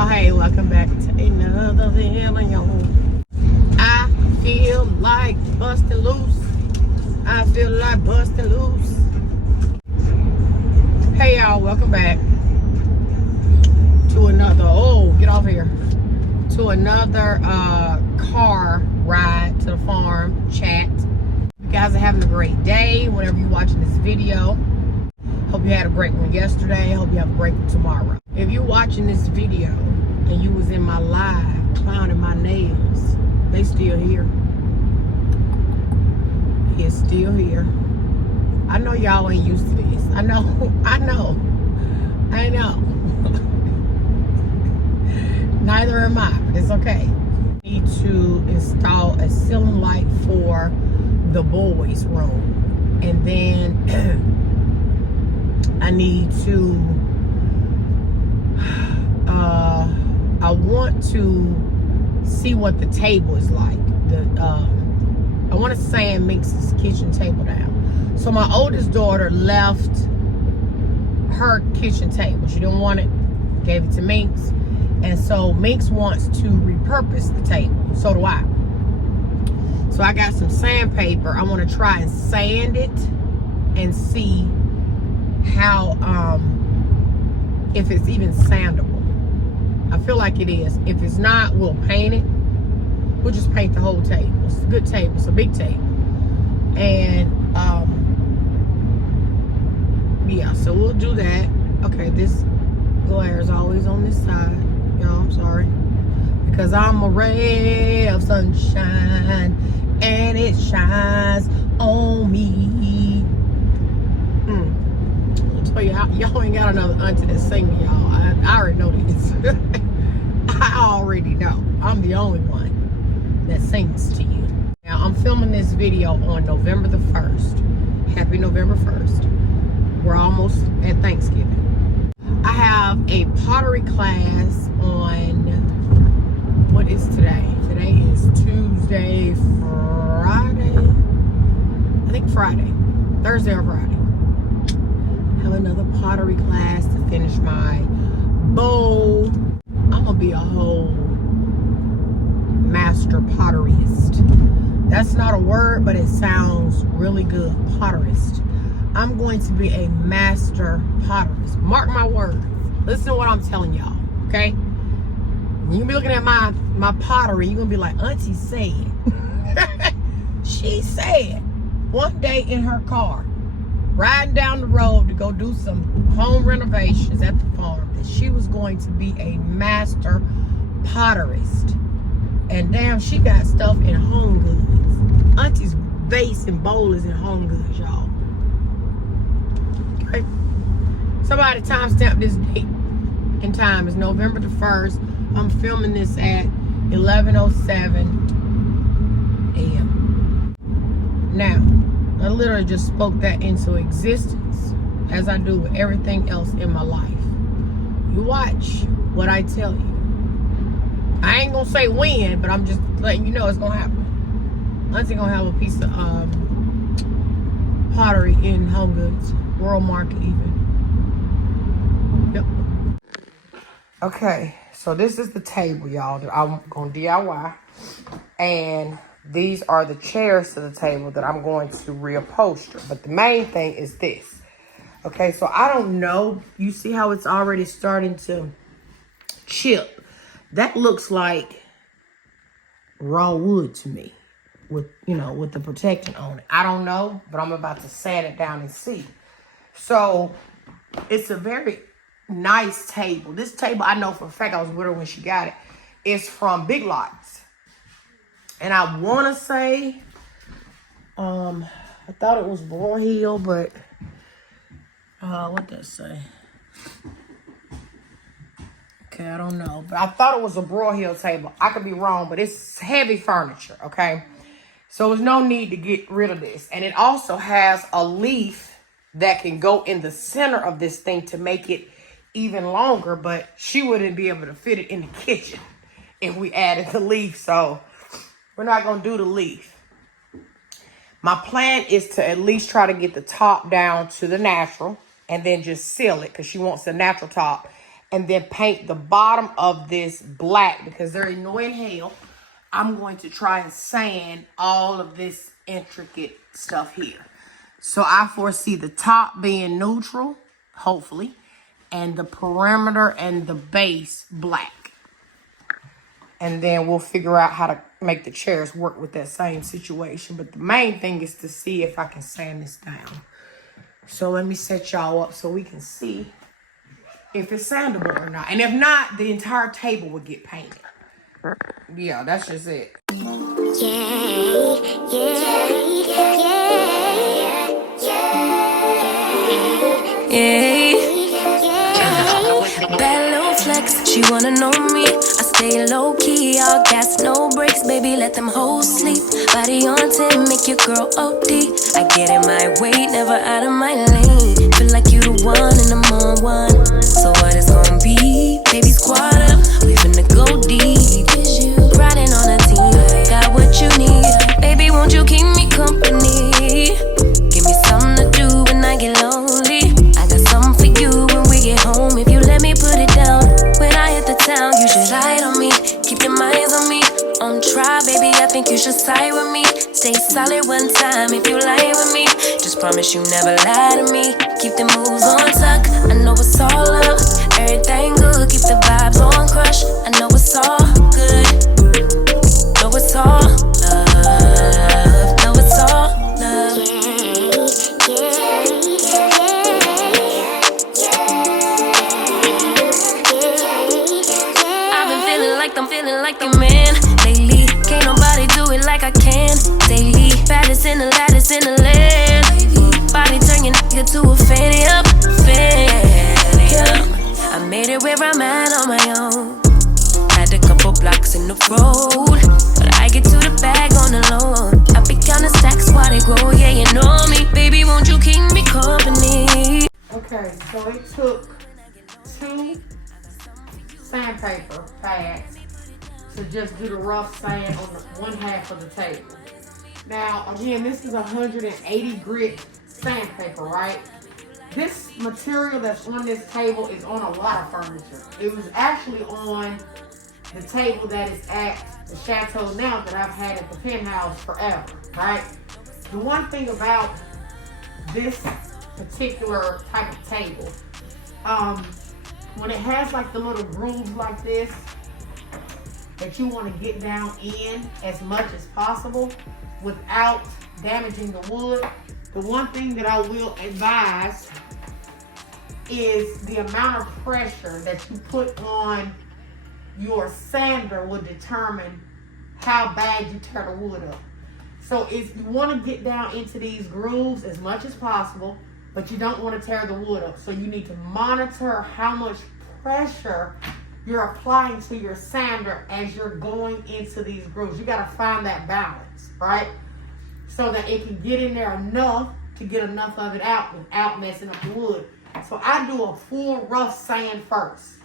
y'all, hey, welcome back to another video. I feel like busting loose. I feel like busting loose. Hey y'all, welcome back to another, get off here, to another car ride to the farm chat. You guys are having a great day whenever you're watching this video. Hope you had a great one yesterday. Hope you have a great one tomorrow. If you're watching this video and you was in my live clowning my nails, they still here. It's still here. I know y'all ain't used to this. I know. Neither am I, but it's okay. I need to install a ceiling light for the boys' room. And then I need to, I want to see what the table is like. I want to sand Minx's kitchen table down. So my oldest daughter left her kitchen table. She didn't want it, gave it to Minx. And so Minx wants to repurpose the table. So do I. So I got some sandpaper. I want to try and sand it and see how, if it's even sandable. I feel like it is. If it's not, we'll paint it. We'll just paint the whole table. It's a good table. It's a big table. And, yeah, so we'll do that. Okay, this glare is always on this side. Y'all, I'm sorry. Because I'm a ray of sunshine and it shines on me. I'll tell you, y'all ain't got another auntie that sing to y'all. I already know this. I already know. I'm the only one that sings to you. Now, I'm filming this video on November the 1st. Happy November 1st. We're almost at Thanksgiving. I have a pottery class on, what is today? Today is Tuesday, Friday. I think Friday. Thursday or Friday. I have another pottery class to finish my bowl. I'm gonna be a whole master potteryist. That's not a word, but it sounds really good. Potterist. I'm going to be a master potterist. Mark my words. Listen to what I'm telling y'all, okay? When you be looking at my pottery, you're gonna be like, Auntie said. She said one day in her car, riding down the road to go do some home renovations at the farm, that she was going to be a master potterist. And damn, she got stuff in Home Goods. Auntie's vase and bowl is in Home Goods, y'all. Okay. Somebody timestamp this date in time. It's November the 1st. I'm filming this at 11:07 a.m. Now, I literally just spoke that into existence, as I do with everything else in my life. You watch what I tell you. I ain't gonna say when, but I'm just letting you know it's gonna happen. Auntie gonna have a piece of pottery in Home Goods, World Market even. Yep. Okay, so this is the table, y'all, that I'm gonna DIY. And these are the chairs to the table that I'm going to reupholster. But the main thing is this. Okay, so I don't know. You see how it's already starting to chip? That looks like raw wood to me, with with the protection on it. I don't know, but I'm about to sand it down and see. So it's a very nice table. This table, I know for a fact, I was with her when she got it. It's from Big Lots. And I want to say, I thought it was Broyhill, but what does it say? Okay, I don't know. But I thought it was a Broyhill table. I could be wrong, but it's heavy furniture, okay? So there's no need to get rid of this. And it also has a leaf that can go in the center of this thing to make it even longer, but she wouldn't be able to fit it in the kitchen if we added the leaf. So we're not going to do the leaf. My plan is to at least try to get the top down to the natural and then just seal it, because she wants a natural top and then paint the bottom of this black because they're annoying hell. I'm going to try and sand all of this intricate stuff here. So I foresee the top being neutral, hopefully, and the perimeter and the base black. And then we'll figure out how to make the chairs work with that same situation. But the main thing is to see if I can sand this down. So let me set y'all up so we can see if it's sandable or not. And if not, the entire table will get painted. Yeah, that's just it. Bad little flex, she wanna know me. I stay low key, all gas, no brakes, baby, let them hoes sleep. Body on 10, make your girl OD. I get in my way, never out of my lane. Feel like you the one and I'm on one. So what it's gonna be? Baby, squad up, we finna go deep. Riding on a team, got what you need. Baby, won't you keep me company? Give me something to do when I get lonely. I got something for you when we get home. If you let me put it down, when I hit the town, you should ride on me. Keep your minds on me. On try, baby, I think you should side with me. Stay solid one time if you lie with me. Just promise you never lie to me. Keep the moves on tuck. I know it's all love. Everything good. Keep the vibes on crush. I know it's all good. Know it's all love. Know it's all love. I've been feeling like I'm feeling like a man lately. Can't nobody do it like I can daily. Baddest in the lattice in the land. Body turn your nigga to a fanny up, fanny up. I made it where I'm at on my own. Had a couple blocks in the road, but I get to the bag on the low. I be counting stacks while they grow, yeah, you know me. Baby, won't you keep me company? Okay, so it took 2 sandpaper pads to just do the rough sand on the one half of the table. Now, again, this is 180 grit sandpaper, right? This material that's on this table is on a lot of furniture. It was actually on the table that is at the chateau now that I've had at the penthouse forever, right? The one thing about this particular type of table, when it has like the little grooves like this that you want to get down in as much as possible without damaging the wood, the one thing that I will advise is the amount of pressure that you put on your sander will determine how bad you tear the wood up. So if you want to get down into these grooves as much as possible, but you don't want to tear the wood up. So you need to monitor how much pressure you're applying to your sander as you're going into these grooves. You got to find that balance, right? So that it can get in there enough to get enough of it out without messing up the wood. So I do a full rough sand first.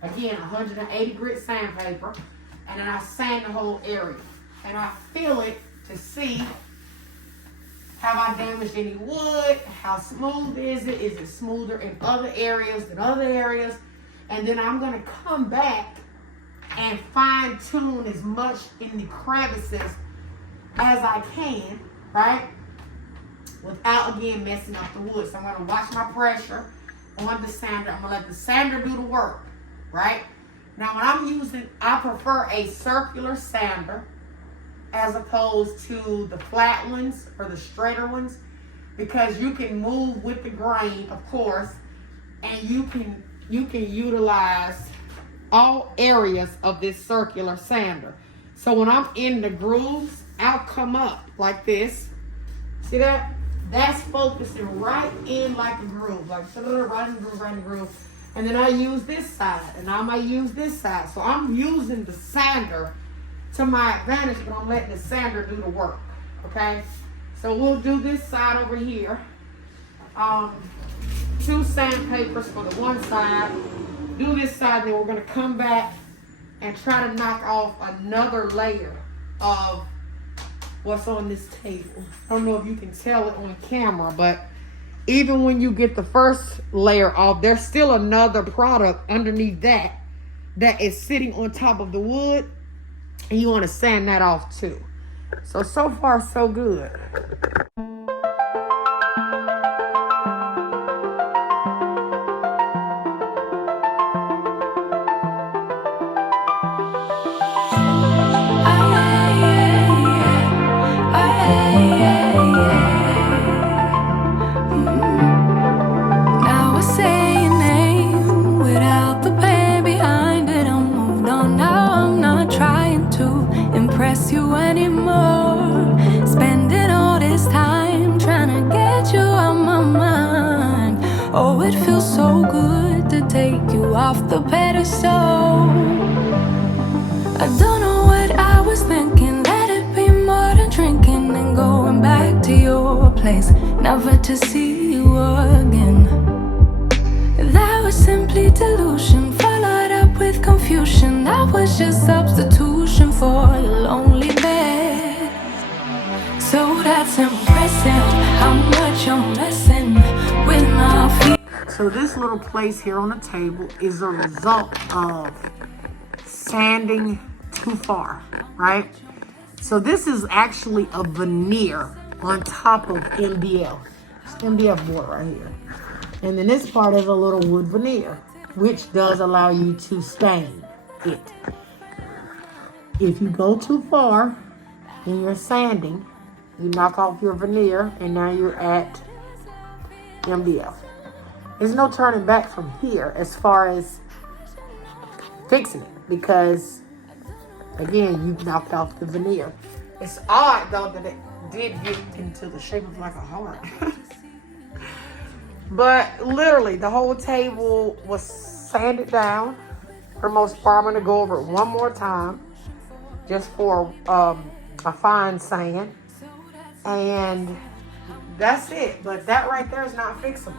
Again, 180 grit sandpaper, and then I sand the whole area. And I feel it to see, have I damaged any wood? How smooth is it? Is it smoother in other areas than other areas? And then I'm gonna come back and fine tune as much in the crevices as I can, right? Without, again, messing up the wood. So I'm gonna watch my pressure on the sander. I'm gonna let the sander do the work, right? Now when I'm using, I prefer a circular sander as opposed to the flat ones or the straighter ones, because you can move with the grain, of course, and you can utilize all areas of this circular sander. So when I'm in the grooves, I'll come up like this. See that? That's focusing right in like a groove, like right in the groove, right in the groove. And then I use this side, and I might use this side. So I'm using the sander to my advantage, but I'm letting the sander do the work, okay? So we'll do this side over here. 2 sandpapers for the one side. Do this side, then we're gonna come back and try to knock off another layer of what's on this table. I don't know if you can tell it on camera, but even when you get the first layer off, there's still another product underneath that is sitting on top of the wood, and you want to sand that off too. So far so good. You anymore, spending all this time trying to get you out my mind. Oh, it feels so good to take you off the pedestal. I don't know what I was thinking, let it be more than drinking and going back to your place, never to see you again. That was simply delusion, followed up with confusion. That was just substitution for a lonely bed. So that's impressive, how much I'm messing with my feet. So this little place here on the table is a result of sanding too far, right? So this is actually a veneer on top of MDF. It's MDF board right here. And then this part is a little wood veneer, which does allow you to stain it. If you go too far in your sanding, you knock off your veneer, and now you're at MDF. There's no turning back from here as far as fixing it, because again, you knocked off the veneer. It's odd though that it did get into the shape of like a heart. But literally, the whole table was sanded down. For the most part, I'm going to go over it one more time, just for a fine sand. And that's it. But that right there is not fixable.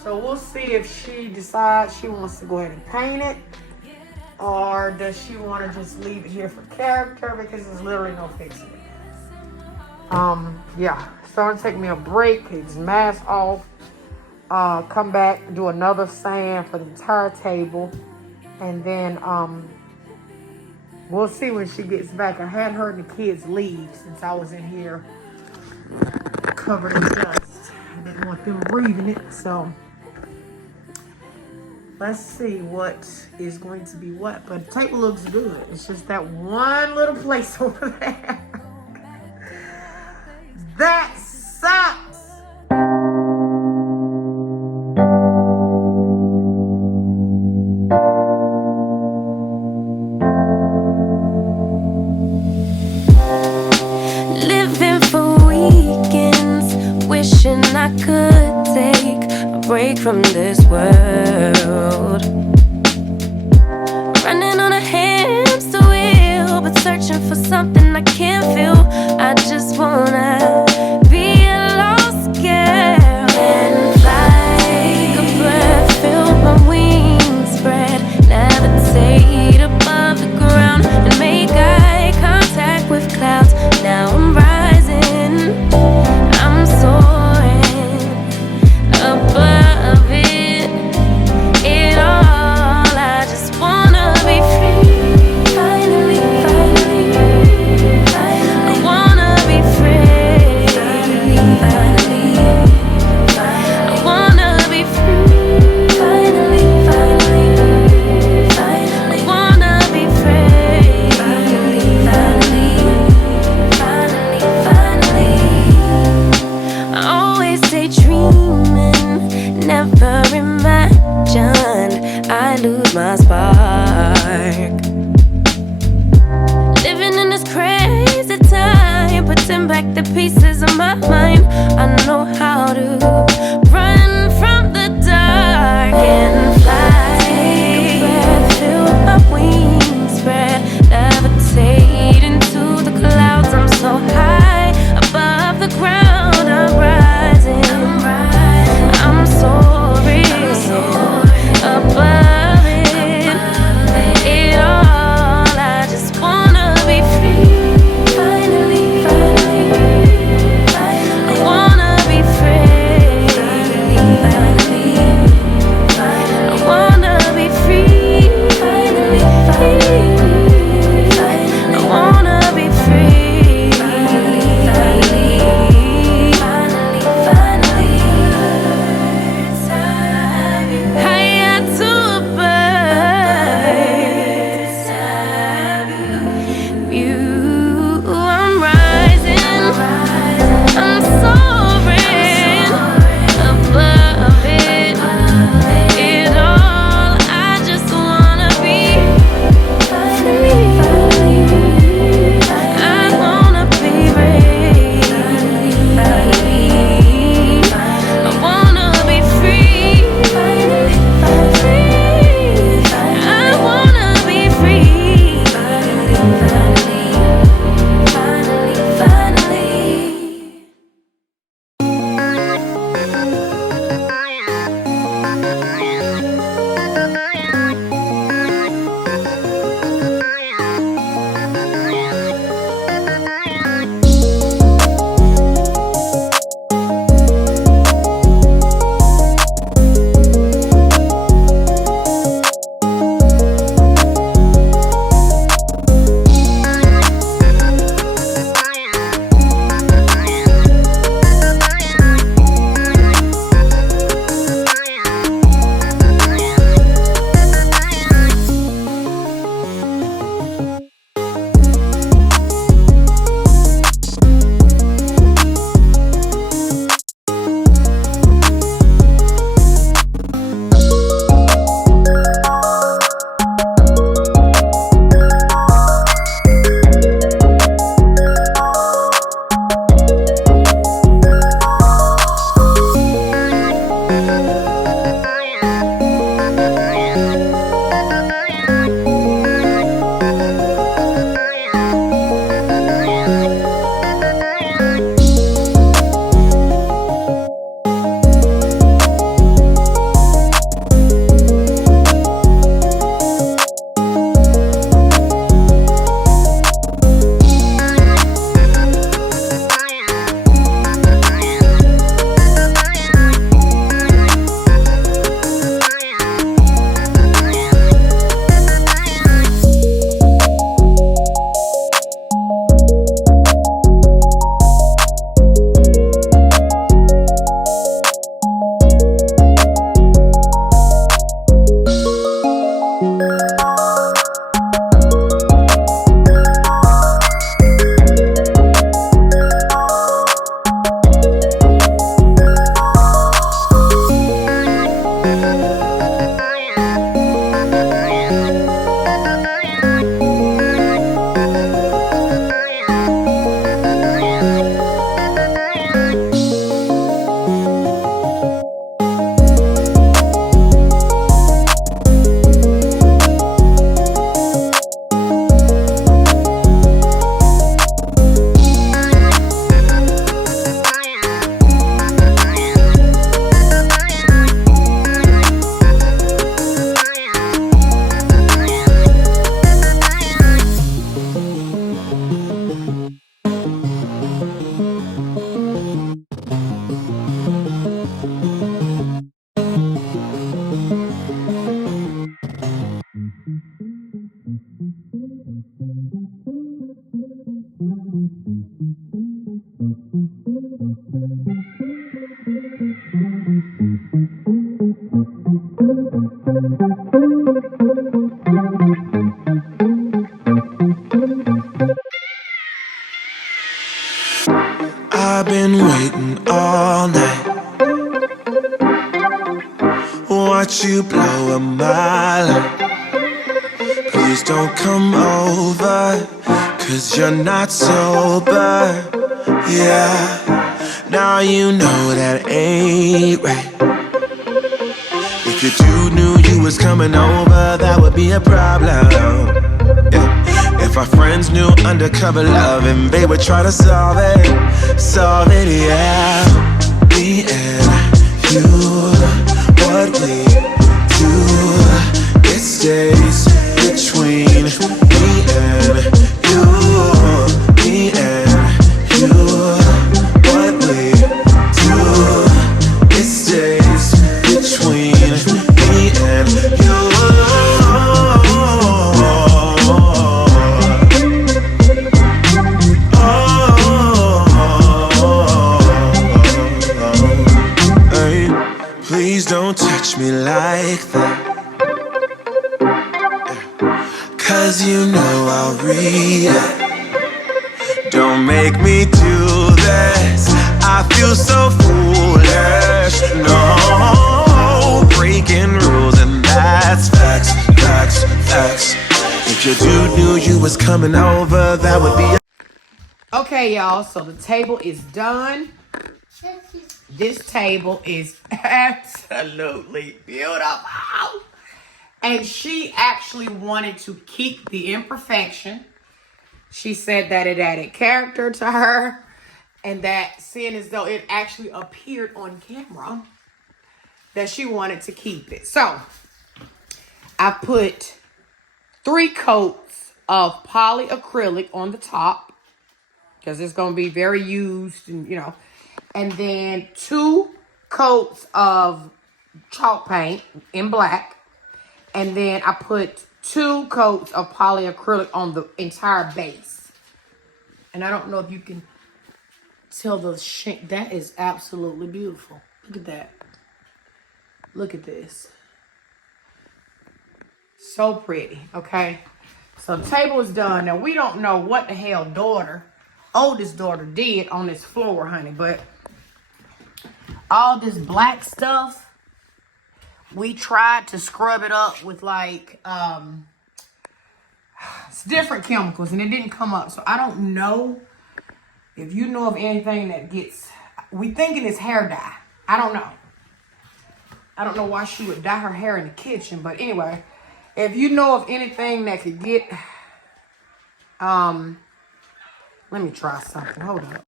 So we'll see if she decides she wants to go ahead and paint it, or does she want to just leave it here for character, because there's literally no fixing it. Yeah, so it's gonna take me a break, take this mask off, come back, do another sand for the entire table, and then we'll see when she gets back. I had her and the kids leave since I was in here covered in dust. I didn't want them breathing it, so let's see what is going to be what. But the table looks good. It's just that one little place over there. That sucks. Living for weekends, wishing I could take a break from this world. Running on a hamster wheel, but searching for something I can't feel. I just wanna be a lost girl and fly. Take a breath, feel my wings spread, levitate above the ground and make eye contact with clouds. Now I'm rising, I'm soaring above it all. I just wanna be free. Finally, finally, I've been waiting all night. Watch you blow up my life. Please don't come over, 'cause you're not sober. Yeah, now you know that ain't right. If your dude knew you was coming over, that would be a problem. Yeah. If our friends knew undercover love and they would try to solve it, yeah. Me and you, what we do, it stays between me and you. Me and you, what we do, it stays between me and you. Please don't touch me like that, 'cause you know I'll react. Don't make me do this, I feel so foolish. No, breaking rules, and that's facts, facts, facts. If your dude knew you was coming over, that would be. Okay, y'all, so the table is done. This table is absolutely beautiful. And she actually wanted to keep the imperfection. She said that it added character to her, and that seeing as though it actually appeared on camera, that she wanted to keep it. So I put 3 coats of polyacrylic on the top, because it's going to be very used, and you know. And then 2 coats of chalk paint in black. And then I put 2 coats of polyacrylic on the entire base. And I don't know if you can tell the shape. That is absolutely beautiful. Look at that. Look at this. So pretty, okay? So the table is done. Now, we don't know what the hell oldest daughter did on this floor, honey. But all this black stuff, we tried to scrub it up with like it's different chemicals, and it didn't come up. So I don't know if you know of anything that gets, we thinking it's hair dye. I don't know. I don't know why she would dye her hair in the kitchen, but anyway, if you know of anything that could get let me try something. Hold up.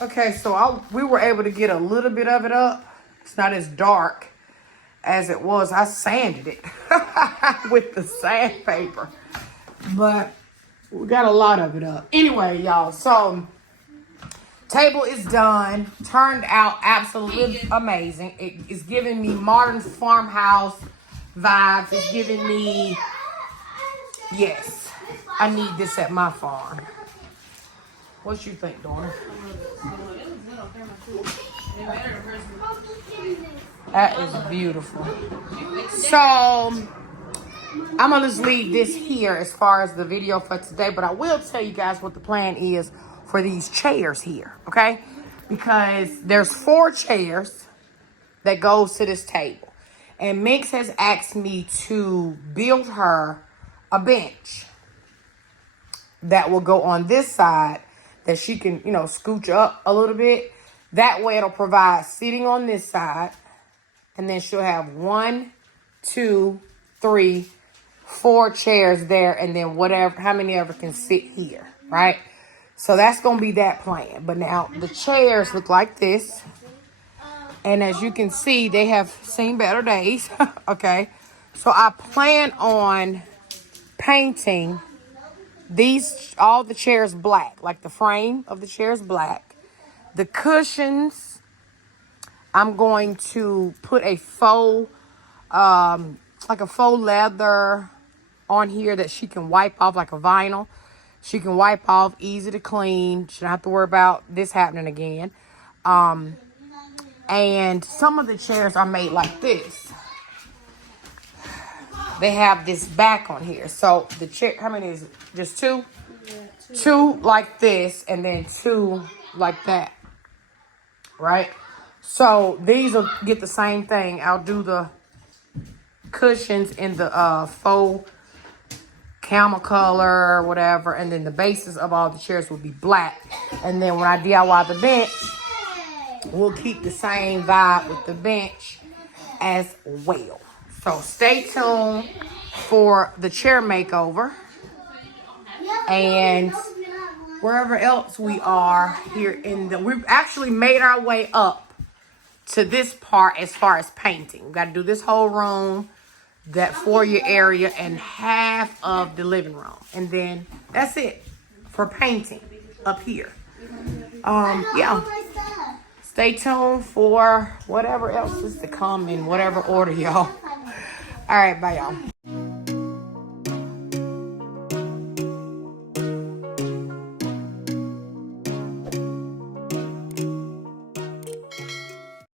Okay, so we were able to get a little bit of it up. It's not as dark as it was. I sanded it with the sandpaper, but we got a lot of it up. Anyway, y'all, so table is done. Turned out absolutely amazing. It is giving me modern farmhouse vibes. It's giving me, yes, I need this at my farm. What you think, daughter? That is beautiful. So I'm gonna just leave this here as far as the video for today, but I will tell you guys what the plan is for these chairs here, okay? Because there's 4 chairs that goes to this table, and Mix has asked me to build her a bench that will go on this side, that she can, you know, scooch up a little bit. That way it'll provide sitting on this side, and then she'll have 1, 2, 3, 4 chairs there, and then whatever, how many ever can sit here, right? So that's going to be that plan. But now the chairs look like this. And as you can see, they have seen better days, okay? So I plan on painting all the chairs black, like the frame of the chairs black. The cushions, I'm going to put a faux, like a faux leather on here that she can wipe off, like a vinyl. She can wipe off, easy to clean. She don't have to worry about this happening again. And some of the chairs are made like this. They have this back on here. So the chair, how many is it? Just two? Yeah, Two like this, and then two like that. Right? So these will get the same thing. I'll do the cushions in the faux camel color or whatever, and then the bases of all the chairs will be black. And then when I DIY the bench, we'll keep the same vibe with the bench as well. So stay tuned for the chair makeover and wherever else we are here in the, we've actually made our way up to this part as far as painting. We got to do this whole room, that foyer area, and half of the living room. And then that's it for painting up here. Yeah. Stay tuned for whatever else is to come in whatever order, y'all. All right, bye, y'all.